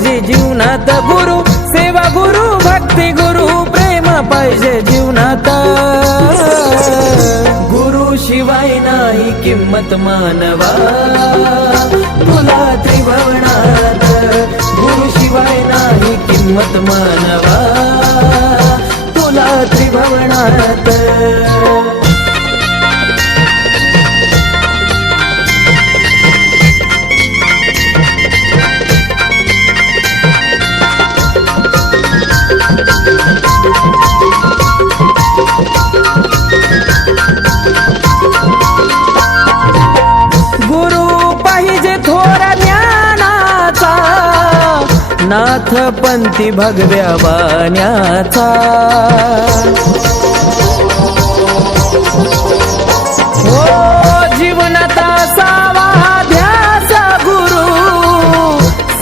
पाहिजे जीवनात गुरु सेवा गुरु भक्ती गुरु प्रेम पाहिजे जीवनात गुरु शिवाय नाही किंमत मानवा तुला त्रिभुवनात गुरु शिवाय नाही किंमत मानवा तुला त्रिभुवनात नाथ पंथी भगव्या वाण्याचा हो जीवनात असावा ध्यास गुरु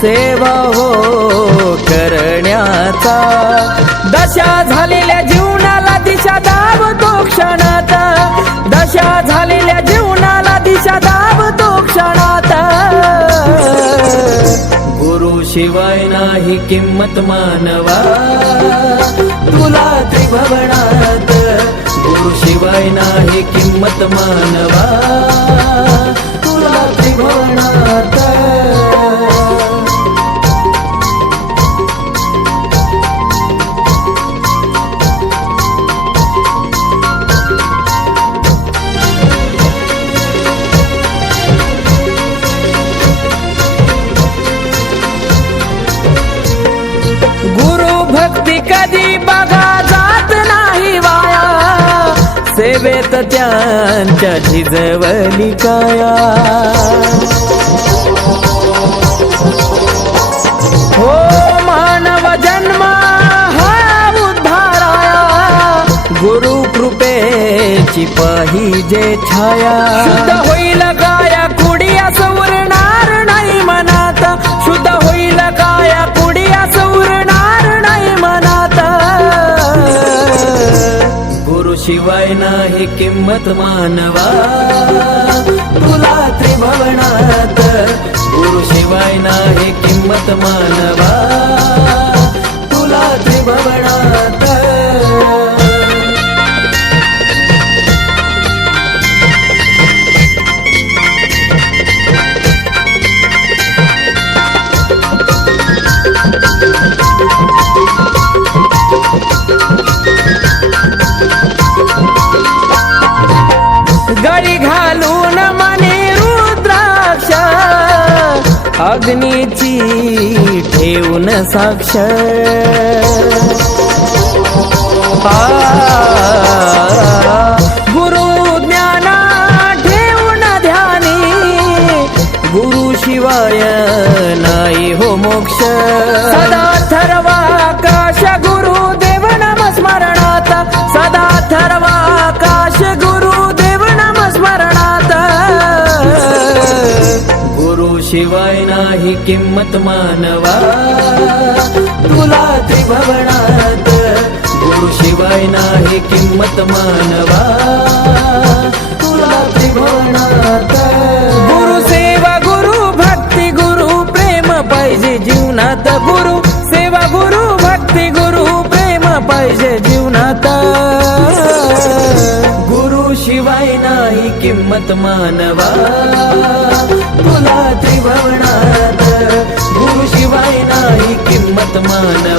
सेवा हो करण्याचा दशा झालेल्या जीवनाला दिशा दावतो क्षणात दशा झालेल्या जीवनाला दिशा दावतो क्षणात गुरु शिवाय नाही किंमत मानवा तुला त्रिभुवनात गुरु शिवाय नाही किंमत मानवा तुला त्रिभुवनात भक्ती कधी बघा जात नाही वाया सेवेत त्यांच्या झिजवली काया हो मानव जन्म हा उद्धाराया गुरु कृपेची पाहिजे छाया शुद्ध होईल काया कुडी असं उरणार नाही मनात शुद्ध होईल काया कुडी असं शिवाय नाही किंमत मानवा तुला त्रिभुवनात गुरु शिवाय नाही किंमत मानवा तुला त्रिभुवनात गळी घालून मने रुद्राक्ष अग्नीची ठेवून साक्ष गुरु ज्ञाना ठेवून ध्यानी गुरु शिवाय नाही हो मोक्ष सदा ठरवा आकाश गुरु देव नाम स्मरणात सदा ठरवा आकाश गुरु स्मरणात गुरु शिवाय नाही किंमत मानवा तुला त्रिभुवनात गुरु शिवाय नाही किंमत मानवा तुला त्रिभुवनात गुरु सेवा गुरु भक्ती गुरु प्रेम पाहिजे जीवनात गुरु सेवा गुरु भक्ती गुरु प्रेम पाहिजे जीवनात शिवाय नाही किंमत मानवा तुला त्रिभुवनात गुरु शिवाय नाही किंमत मानवा